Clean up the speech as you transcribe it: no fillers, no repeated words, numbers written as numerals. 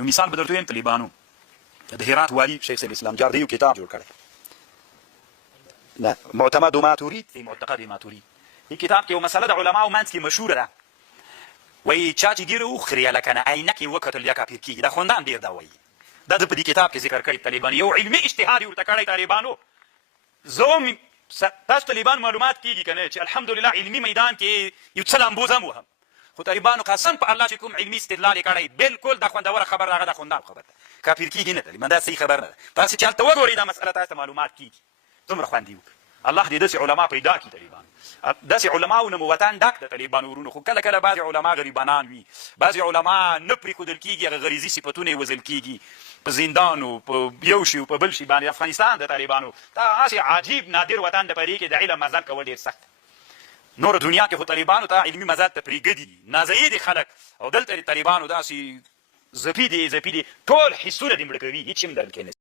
نو مثال به درته وایم طالبانو د هرات والي شیخ الاسلام جار دی یو کتاب جوړ کړی معتمد ماتورید فی معتقد ماتورید. این کتاب کې یو مسله د علماو منځ کې مشهوره ده، وایي چا چې ګیره وخوري هلکه نه عینه کې وکتل یا کافر کېږي. دا خوندان ډېر دا وایي، دا د په دې کتاب کې ذکر کړی. طالبان یو علمي اجتهاد یې ورته کړی. طالبانو زه هم تاسو طالبان معلومات کېږي که نه چې الحمدلله علمي میدان کې یو څه لامبوز هم وهم، خو طالبانو قسم په الله چې کوم علمي استدلال یې کړی بلکل دا خوندوره خبر ده، هغه دا خوندان خبر ده. کافر کېږي نه طالبان، دا صحیح خبر نه ده. تاسو چې هلته وګورئ دا مسله تاسو ته معلومات کېږي څومره خوند یې وکړي. الله دې داسې علما پیدا کړي طالبان، داسې علماو نه مو وطن ډک د طالبانو ورونو. خو کله کله بعضې علما غریبانان وي، بعضې علما نه پرېښودل کېږي، هغه غریزي صفتونه یې وژل کېږي په زندانو په یو شي په بل شي باندې. افغانستان د طالبانو دا هسې عجیب نادر وطن د په دې کې د علم مزل کول ډېر سخت. نور دنیا کې خو طالبانو ته علمي مزل ته پرېږدي، نازیې دي خلک، او دلته د طالبانو داسې زپي دي ټول حسونه دې مړه کوي، هېڅ هم دلته کې